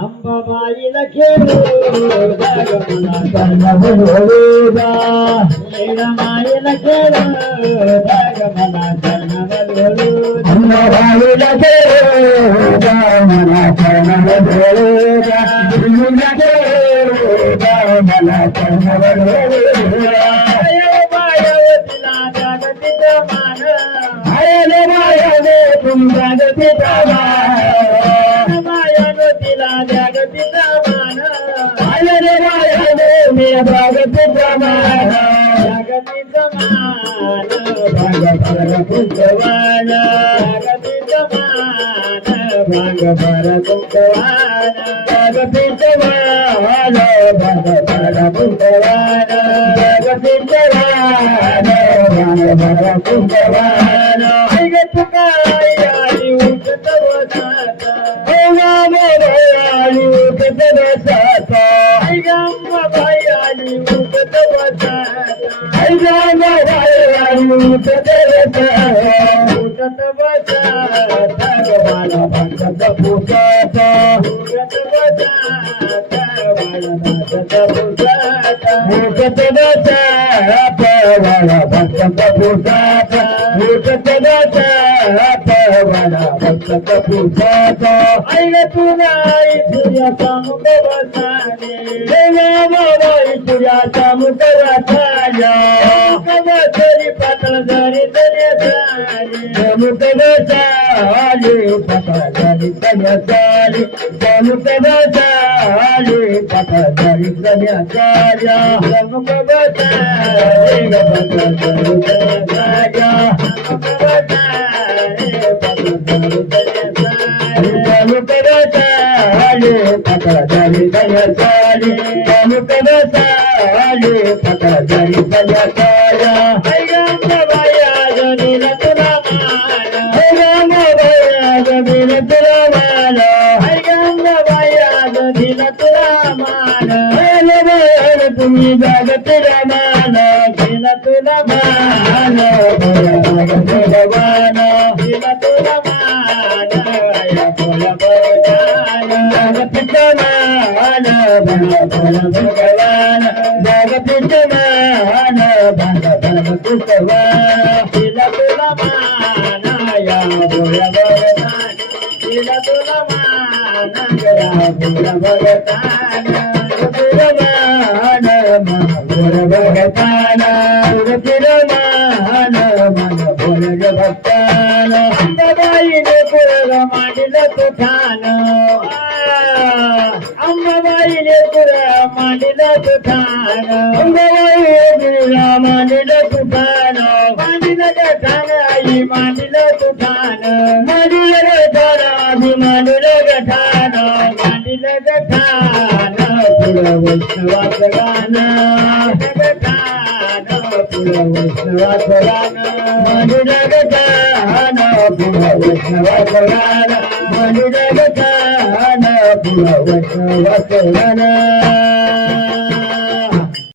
अंबाबाईला खेळू माईला खेळ जग मला अंबाबाईला खेळ मला मला मायावतीला जागतिक मान आयले मायावे तुमच्या गतीचा मान मायावतीला जागतिक मान आयले मायावे मी जागतिक मान जागतिक मान भागभर कुंकवान जागतिक मान भागभर कुंकवान जागतिक मान भागभर कुंकवान जागतिक मान भागभर कुंकवान ऐक तुकाई आली उठत वसात आली उठत वसात ऐक अंबाबाई आली उठत वसात ऐक अंबाबाई आली उठत वसात उठत वसात मला भक्त पुसत उठत वसात मला भक्त पुसत उठत वसात मला भक्त पुसत उठत वसात मला भक्त पुसत ऐक तुला तुझ्या समुख बसाने बाबाई तुझ्या समुख बसाया कबसरी पातळ जरी तरी समुख बसाले पातळ जरी तरी समुख बसाले पातळ जरी तरी समुख बसाले पातळ जरी तरी समुख बसाले पातळ जरी तरी समुख बसाले पातळ जरी तरी समुख बसाले पातळ जरी तरी ऐक अंबाबाई आजनीला तुला मान ऐक अंबाबाई आजनीला तुला मान ऐक अंबाबाई आजनीला तुला मान तुम्ही जागतिक मान दिला तुला मान भगवान दिला तुला मान बोला भगवान जागतिक मान भगवान जागतिक मान भगवान दिला तुला मान या बोला भगवान दिला तुला मान या बोला भगवान अंबाबाईने पुरग मांडलं तुठान अंबाबाईने पुरग मांडलं तुठान अंबाबाईला मांडलं तुठान मांडलं गठान आई मांडलं तुठान मांडलं गठान आधी मांडलं गठान मांडलं गठान पुढं वैष्णवाचं गाणं गठान पुढं वैष्णवाचं गाणं मांडलं गठान पुढं वैष्णवाचं गाणं मांडलं गठान पुढं वैष्णवाचं गाणं